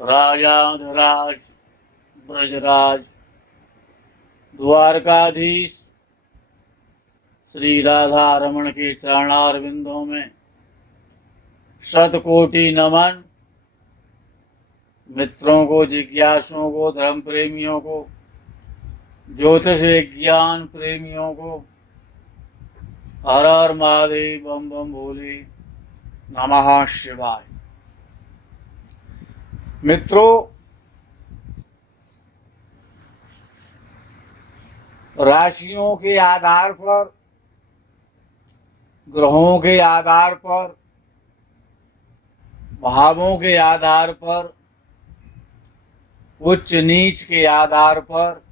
राजाधिराज ब्रजराज द्वारकाधीश श्री राधा रमण के चरणारविंदों में शतकोटि नमन। मित्रों को, जिज्ञासुओं को, धर्म प्रेमियों को, ज्योतिष विज्ञान प्रेमियों को हर हर महादेव, बम बम भोले, नमः शिवाय। मित्रों, राशियों के आधार पर, ग्रहों के आधार पर, भावों के आधार पर, उच्च नीच के आधार पर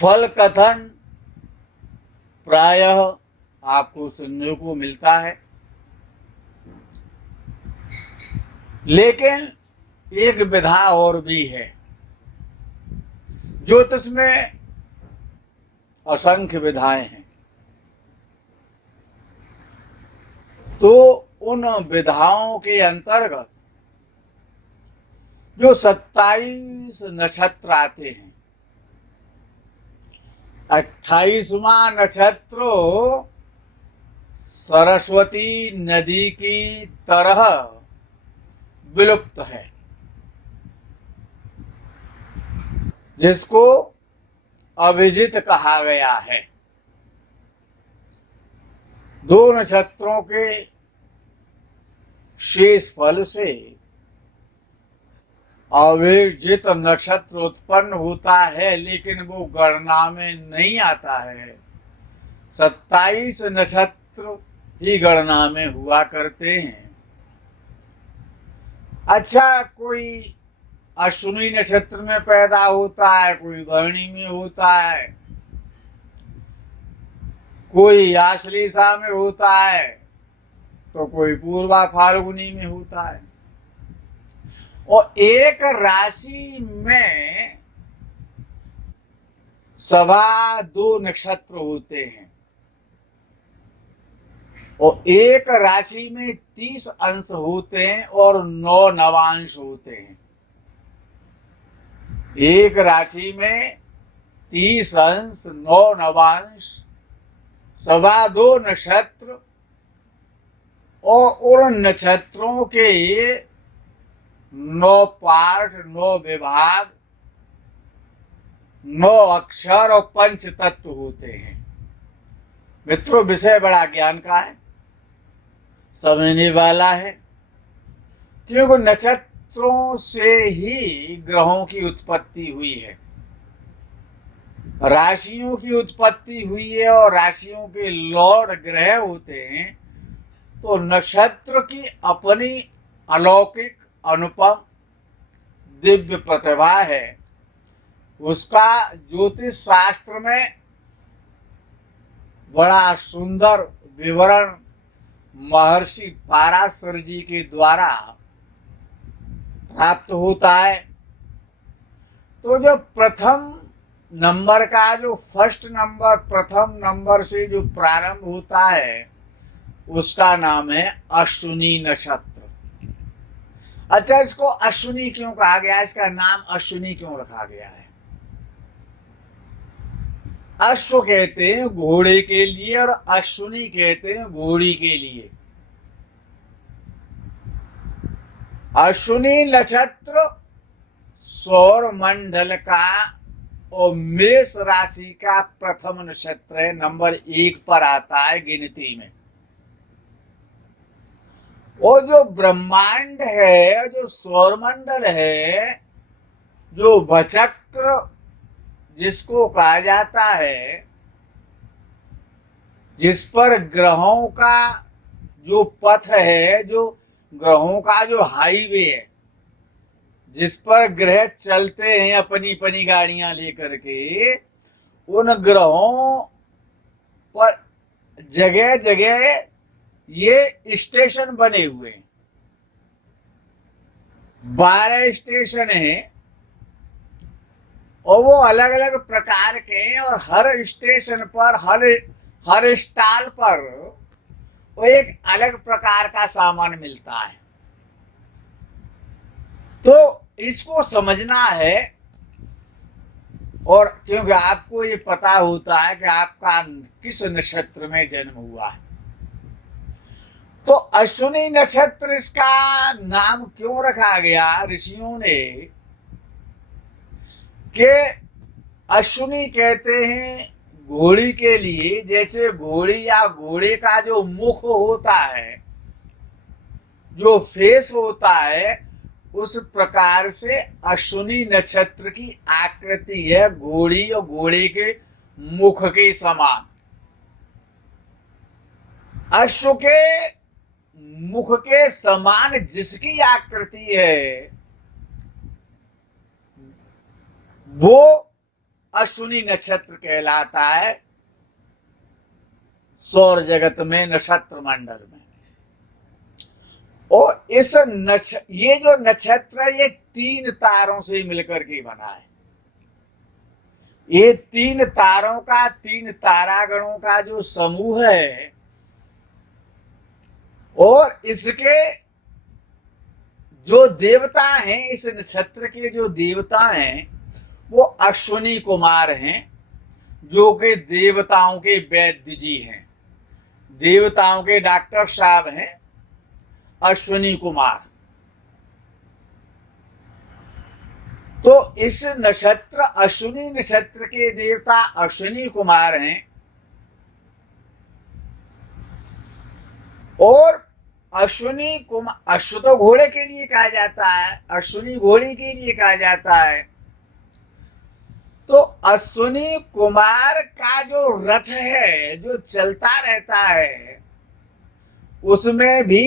फल कथन प्रायः आपको सुनने को मिलता है। लेकिन एक विधा और भी है। ज्योतिष में असंख्य विधाएं हैं, तो उन विधाओं के अंतर्गत जो 27 नक्षत्र आते हैं, 28वां नक्षत्र सरस्वती नदी की तरह विलुप्त है, जिसको अभिजित कहा गया है। 2 नक्षत्रों के शेष फल से अभिजित नक्षत्र उत्पन्न होता है, लेकिन वो गणना में नहीं आता है। 27 नक्षत्र ही गणना में हुआ करते हैं। अच्छा, कोई अश्विनी नक्षत्र में पैदा होता है, कोई भरणी में होता है, कोई आश्लेषा में होता है, तो कोई पूर्वा फाल्गुनी में होता है। और एक राशि में 2.25 नक्षत्र होते हैं, और एक राशि में 30 अंश होते हैं और 9 नवांश होते हैं। एक राशि में 30 अंश, 9 नवांश, 2.25 नक्षत्र, और उन नक्षत्रों के 9 पार्ट, 9 विभाग, 9 अक्षर और 5 तत्व होते हैं। मित्रों, विषय बड़ा ज्ञान का है, समझने वाला है, क्योंकि नक्षत्रों से ही ग्रहों की उत्पत्ति हुई है, राशियों की उत्पत्ति हुई है, और राशियों के लॉर्ड ग्रह होते हैं। तो नक्षत्र की अपनी अलौकिक, अनुपम, दिव्य प्रतिभा है। उसका ज्योतिष शास्त्र में बड़ा सुंदर विवरण महर्षि पाराशर जी के द्वारा प्राप्त होता है। तो जो प्रथम नंबर का, जो फर्स्ट नंबर, प्रथम नंबर से जो प्रारंभ होता है, उसका नाम है अश्विनी नक्षत्र। अच्छा, इसको अश्विनी क्यों कहा गया? इसका नाम अश्विनी क्यों रखा गया है? अश्व कहते हैं घोड़े के लिए, और अश्विनी कहते हैं घोड़ी के लिए। अश्विनी नक्षत्र सौर मंडल का और मेष राशि का प्रथम नक्षत्र है, नंबर 1 पर आता है गिनती में। और जो ब्रह्मांड है, जो सौरमंडल है, जो भचक्र जिसको कहा जाता है, जिस पर ग्रहों का जो पथ है, जो ग्रहों का जो हाईवे है, जिस पर ग्रह चलते हैं अपनी अपनी गाड़ियां लेकर के, उन ग्रहों पर जगह जगह ये स्टेशन बने हुए हैं। 12 स्टेशन हैं, और वो अलग अलग प्रकार के हैं, और हर स्टेशन पर, हर स्टॉल पर वो एक अलग प्रकार का सामान मिलता है। तो इसको समझना है। और क्योंकि आपको ये पता होता है कि आपका किस नक्षत्र में जन्म हुआ है, तो अश्विनी नक्षत्र इसका नाम क्यों रखा गया ऋषियों ने, कि अश्विनी कहते हैं घोड़ी के लिए, जैसे घोड़ी या घोड़े का जो मुख होता है, जो फेस होता है, उस प्रकार से अश्विनी नक्षत्र की आकृति है घोड़ी और घोड़े के मुख के समान। अश्व के मुख के समान जिसकी आकृति है वो अश्विनी नक्षत्र कहलाता है सौर जगत में, नक्षत्र मंडल में। और इस ये जो नक्षत्र है ये 3 तारों से मिलकर के बना है। ये 3 तारों का, 3 तारागणों का जो समूह है, और इसके जो देवता हैं, इस नक्षत्र के जो देवता हैं वो अश्विनी कुमार हैं, जो कि देवताओं के वैद्य जी हैं, देवताओं के डॉक्टर साहब हैं अश्विनी कुमार। तो इस नक्षत्र अश्विनी नक्षत्र के देवता अश्विनी कुमार हैं। और अश्विनी कुमार, अश्व तो घोड़े के लिए कहा जाता है, अश्विनी घोड़ी के लिए कहा जाता है। तो अश्विनी कुमार का जो रथ है, जो चलता रहता है, उसमें भी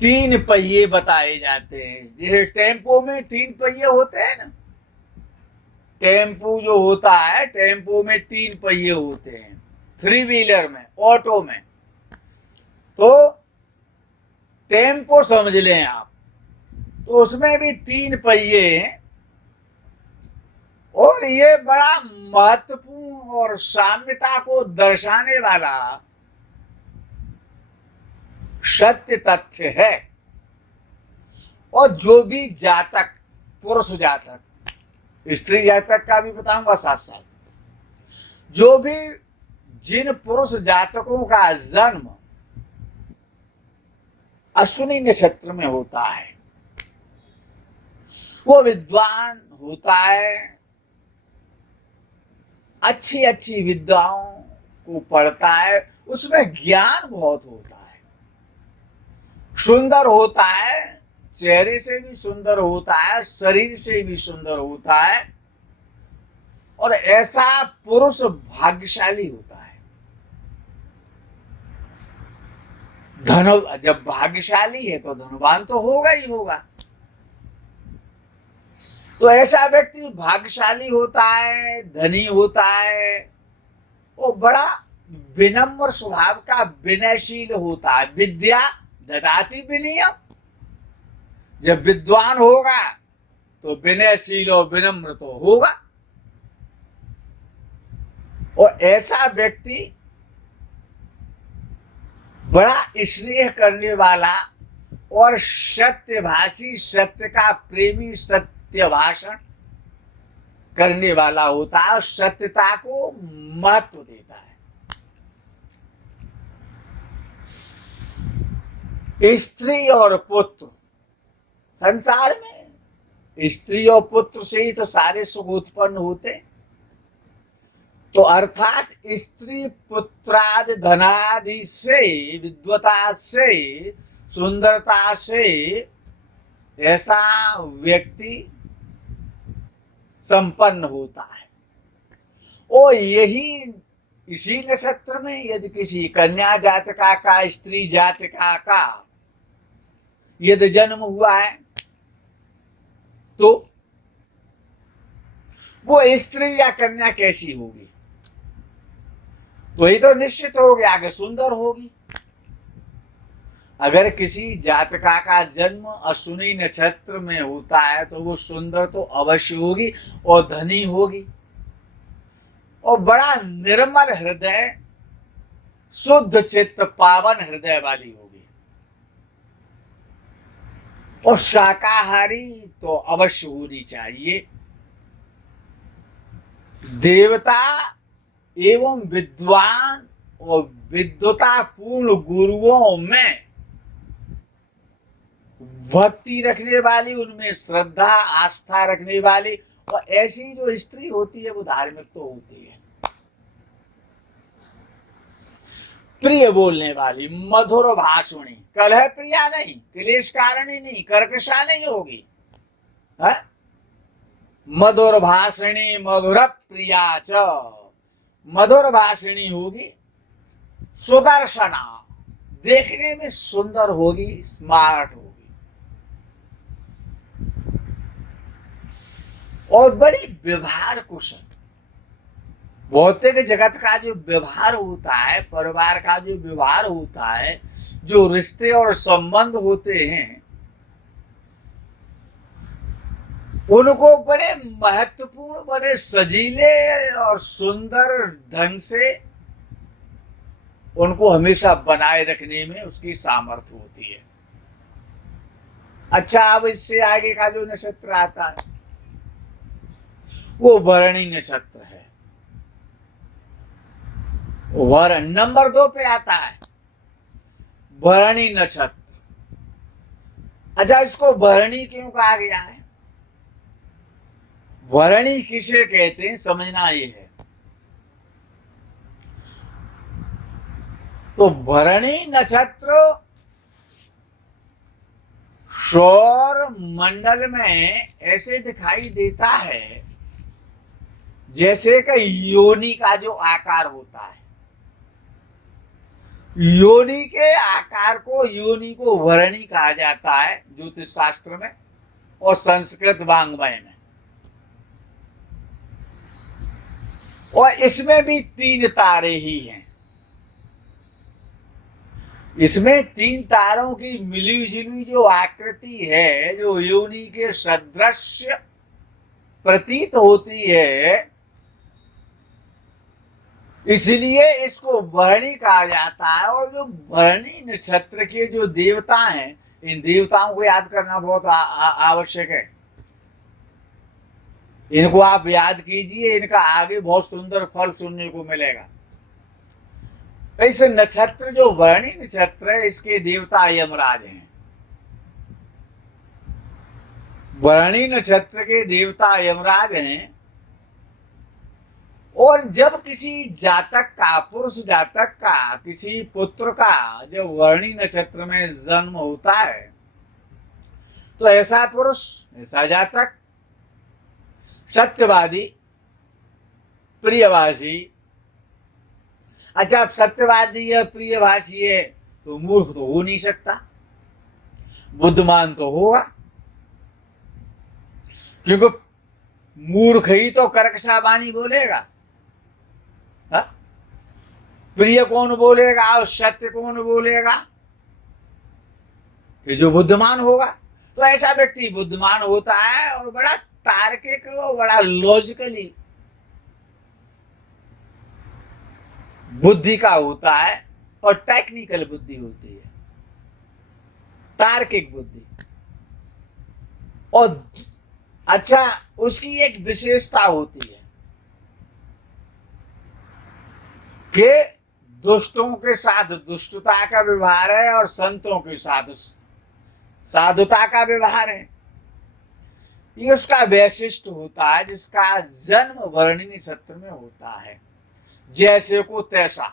3 पहिए बताए जाते हैं। जैसे टेम्पो में 3 पहिए होते हैं ना, टेम्पो जो होता है, टेम्पो में 3 पहिए होते हैं, 3 व्हीलर में, ऑटो में। तो टेम्पो समझ लें आप, तो उसमें भी 3 पहिए हैं। और ये बड़ा महत्वपूर्ण और साम्यता को दर्शाने वाला सत्य तथ्य है। और जो भी जातक, पुरुष जातक, स्त्री जातक का भी बताऊंगा साथ साथ, जो भी जिन पुरुष जातकों का जन्म अश्विनी नक्षत्र में होता है वो विद्वान होता है, अच्छी अच्छी विद्याओं को पढ़ता है, उसमें ज्ञान बहुत होता है, सुंदर होता है, चेहरे से भी सुंदर होता है, शरीर से भी सुंदर होता है। और ऐसा पुरुष भाग्यशाली होता है। जब भाग्यशाली है तो धनवान तो होगा ही होगा। तो ऐसा व्यक्ति भाग्यशाली होता है, धनी होता है, वो बड़ा विनम्र स्वभाव का, विनयशील होता है। विद्या ददाति विनयम, जब विद्वान होगा तो विनयशील और विनम्र तो होगा। और ऐसा व्यक्ति बड़ा स्नेह करने वाला और सत्यभाषी, सत्य का प्रेमी, सत्य भाषण करने वाला होता है, सत्यता को महत्व देता है। स्त्री और पुत्र, संसार में स्त्री और पुत्र से ही तो सारे सुख उत्पन्न होते। तो अर्थात स्त्री पुत्रादि धनादि से, विद्वता से, सुंदरता से ऐसा व्यक्ति संपन्न होता है। और यही इसी नक्षत्र में यदि किसी कन्या जातिका का, स्त्री जातिका का यदि जन्म हुआ है तो वो स्त्री या कन्या कैसी होगी? तो ये तो निश्चित हो गया कि सुंदर होगी। अगर किसी जातका का जन्म अश्विनी नक्षत्र में होता है तो वो सुंदर तो अवश्य होगी और धनी होगी और बड़ा निर्मल हृदय, शुद्ध चित्त, पावन हृदय वाली होगी। और शाकाहारी तो अवश्य होनी चाहिए। देवता एवं विद्वान और विद्वता पूर्ण गुरुओं में भक्ति रखने वाली, उनमें श्रद्धा आस्था रखने वाली, और ऐसी जो स्त्री होती है वो धार्मिक तो होती है। प्रिय बोलने वाली, मधुर भाषुणी, कलह प्रिया नहीं, क्लेश कारिणी नहीं, कर्कशा नहीं होगी, है? मधुर भाषिणी मधुर प्रिया च, मधुर भाषिणी होगी, सुदर्शना, देखने में सुंदर होगी, स्मार्ट होगी, और बड़ी व्यवहार कुशल। भौतिक जगत का जो व्यवहार होता है, परिवार का जो व्यवहार होता है, जो रिश्ते और संबंध होते हैं, उनको बड़े महत्वपूर्ण, बड़े सजीले और सुंदर ढंग से उनको हमेशा बनाए रखने में उसकी सामर्थ्य होती है। अच्छा, अब इससे आगे का जो नक्षत्र आता है वो भरणी नक्षत्र है। नंबर 2 पे आता है भरणी नक्षत्र। अच्छा, इसको भरणी क्यों कहा गया है? भरणी किसे कहते हैं समझना ये है। तो भरणी नक्षत्र सौर मंडल में ऐसे दिखाई देता है जैसे कि योनि का जो आकार होता है, योनि के आकार को, योनि को भरणी कहा जाता है ज्योतिष शास्त्र में और संस्कृत वाङ्मय में। और इसमें भी 3 तारे ही हैं। इसमें 3 तारों की मिली जुली जो आकृति है, जो योनि के सदृश प्रतीत होती है, इसलिए इसको भरणी कहा जाता है। और जो भरणी नक्षत्र के जो देवता हैं, इन देवताओं को याद करना बहुत आवश्यक है। इनको आप याद कीजिए, इनका आगे बहुत सुंदर फल सुनने को मिलेगा। ऐसे नक्षत्र जो भरणी नक्षत्र है, इसके देवता यमराज हैं। भरणी नक्षत्र के देवता यमराज हैं। और जब किसी जातक का, पुरुष जातक का, किसी पुत्र का जब भरणी नक्षत्र में जन्म होता है, तो ऐसा पुरुष, ऐसा जातक सत्यवादी, प्रियभाषी। अच्छा, अब सत्यवादी है, प्रियभाषी है, तो मूर्ख तो हो नहीं सकता, बुद्धिमान तो होगा। क्योंकि मूर्ख ही तो कर्कशा वाणी बोलेगा। हा? प्रिय कौन बोलेगा और सत्य कौन बोलेगा? कि जो बुद्धिमान होगा। तो ऐसा व्यक्ति बुद्धिमान होता है और बड़ा तार्किक, बड़ा लॉजिकली बुद्धि का होता है, और टेक्निकल बुद्धि होती है, तार्किक बुद्धि। और अच्छा, उसकी एक विशेषता होती है कि दुष्टों के साथ दुष्टता का व्यवहार है और संतों के साथ साधुता का व्यवहार है। ये उसका वैशिष्ट होता है, जिसका जन्म भरणी नक्षत्र में होता है। जैसे को तैसा।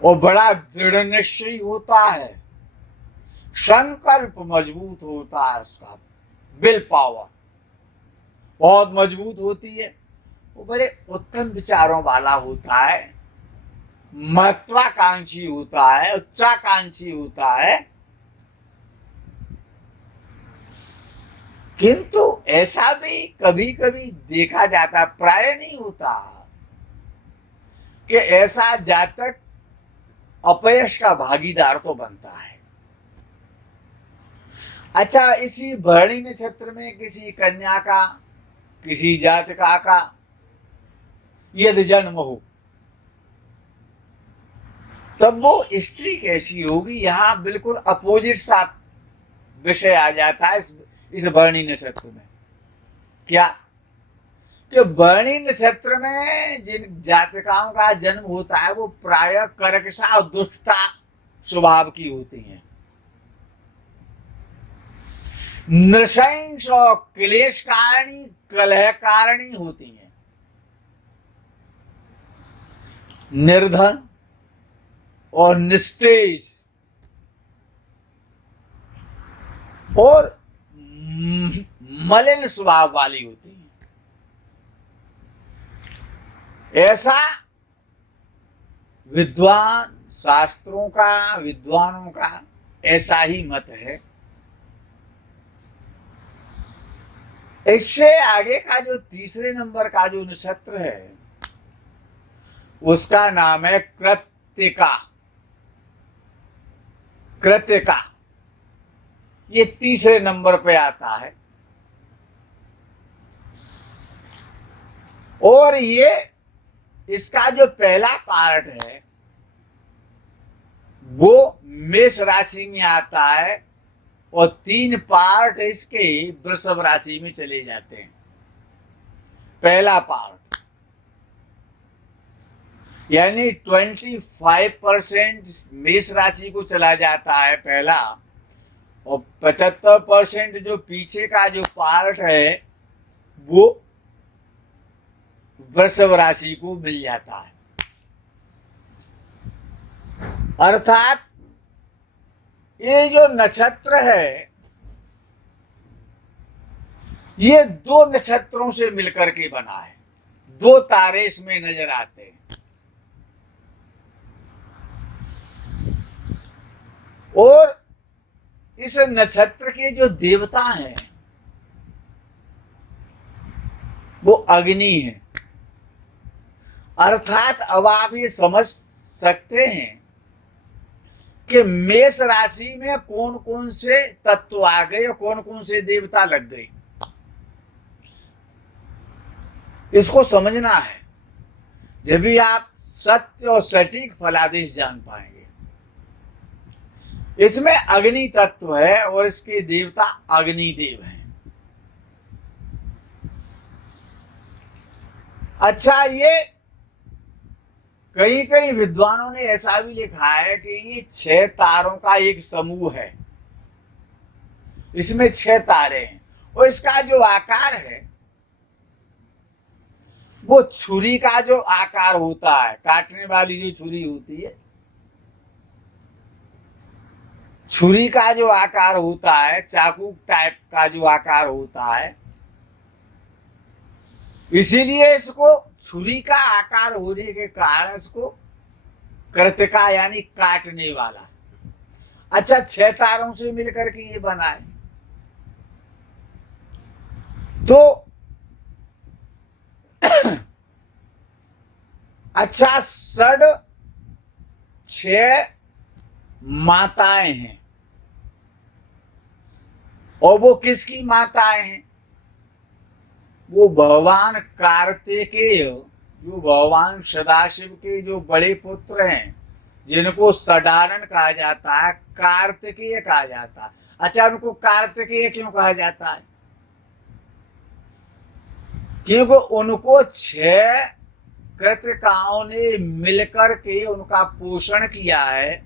और बड़ा दृढ़ निश्चयी होता है, संकल्प मजबूत होता है, उसका विल पावर बहुत मजबूत होती है। वो बड़े उत्तम विचारों वाला होता है, महत्वाकांक्षी होता है, उच्चाकांक्षी होता है। किंतु ऐसा भी कभी कभी देखा जाता, प्राय नहीं होता, कि ऐसा जातक अपयश का भागीदार तो बनता है। अच्छा, इसी भरणी नक्षत्र में किसी कन्या का, किसी जातका का यदि जन्म हो, तब वो स्त्री कैसी होगी, यहां बिल्कुल अपोजिट सा विषय आ जाता है इस भरणी नक्षत्र में। क्या कि भरणी नक्षत्र में जिन जातकाओं का जन्म होता है वो प्रायः कर्कशा और दुष्टता स्वभाव की होती हैं, नृशंस और क्लेश कारणी कलह कारणी होती हैं, निर्धन और निस्तेज और मलिन स्वभाव वाली होती हैं। ऐसा शास्त्रों का, विद्वानों का ऐसा ही मत है। इससे आगे का जो तीसरे नंबर का जो नक्षत्र है उसका नाम है कृत्तिका। कृत्तिका ये तीसरे नंबर पे आता है और ये इसका जो पहला पार्ट है वो मेष राशि में आता है और 3 पार्ट इसके वृषभ राशि में चले जाते हैं। पहला पार्ट यानी 25% मेष राशि को चला जाता है पहला, और 75% जो पीछे का जो पार्ट है वो वृषभ राशि को मिल जाता है। अर्थात ये जो नक्षत्र है ये 2 नक्षत्रों से मिलकर के बना है, 2 तारे इसमें नजर आते हैं। और इस नक्षत्र के जो देवता हैं वो अग्नि है। अर्थात अब आप ये समझ सकते हैं कि मेष राशि में कौन कौन से तत्व आ गए और कौन कौन से देवता लग गए। इसको समझना है, जब भी आप सत्य और सटीक फलादेश जान पाएंगे। इसमें अग्नि तत्व है और इसके देवता अग्निदेव हैं। अच्छा, ये कई कई विद्वानों ने ऐसा भी लिखा है कि ये 6 तारों का एक समूह है। इसमें 6 तारे हैं और इसका जो आकार है वो छुरी का जो आकार होता है, काटने वाली जो छुरी होती है, छुरी का जो आकार होता है, चाकू टाइप का जो आकार होता है, इसीलिए इसको छुरी का आकार होने के कारण इसको कृत्तिका यानी काटने वाला। अच्छा, 6 तारों से मिलकर के ये बना है। तो अच्छा, 6 माताएं हैं और वो किसकी माताएं हैं? वो भगवान कार्तिकेय, जो भगवान सदाशिव के जो बड़े पुत्र हैं, जिनको सडानन कहा जाता है, कार्तिकेय कहा जाता है। अच्छा, उनको कार्तिकेय क्यों कहा जाता है? क्योंकि उनको 6 कृतिकाओं ने मिलकर के उनका पोषण किया है,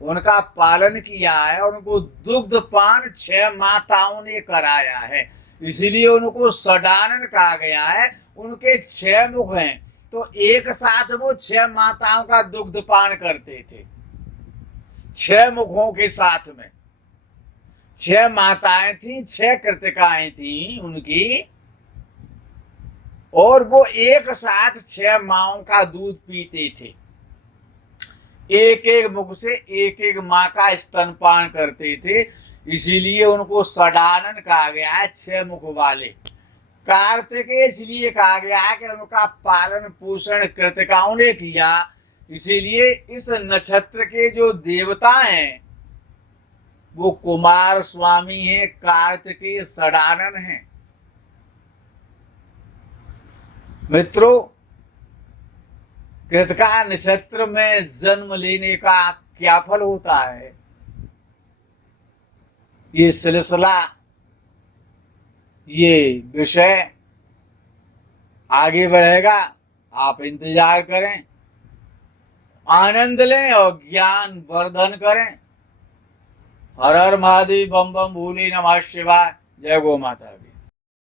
उनका पालन किया है और उनको दुग्धपान 6 माताओं ने कराया है, इसीलिए उनको सडानन कहा गया है। उनके 6 मुख हैं तो एक साथ वो 6 माताओं का दुग्धपान करते थे। 6 मुखों के साथ में 6 माताएं थी, 6 कृतिकाएं थी उनकी, और वो एक साथ 6 माओं का दूध पीते थे। एक एक मुख से एक एक माँ का स्तनपान करते थे, इसीलिए उनको सडानन कहा गया है, 6 मुख वाले। कार्तिकेय इसलिए कहा गया है कि उनका पालन पोषण कृतिकाओं ने किया, इसीलिए इस नक्षत्र के जो देवता हैं वो कुमार स्वामी हैं, कार्तिकेय सडानन हैं। मित्रों, कृतिका नक्षत्र में जन्म लेने का क्या फल होता है, ये सिलसिला, ये विषय आगे बढ़ेगा। आप इंतजार करें, आनंद लें और ज्ञान वर्धन करें। हर हर महादेव, बम बम भोले, नमः शिवाय। जय गौ माता की।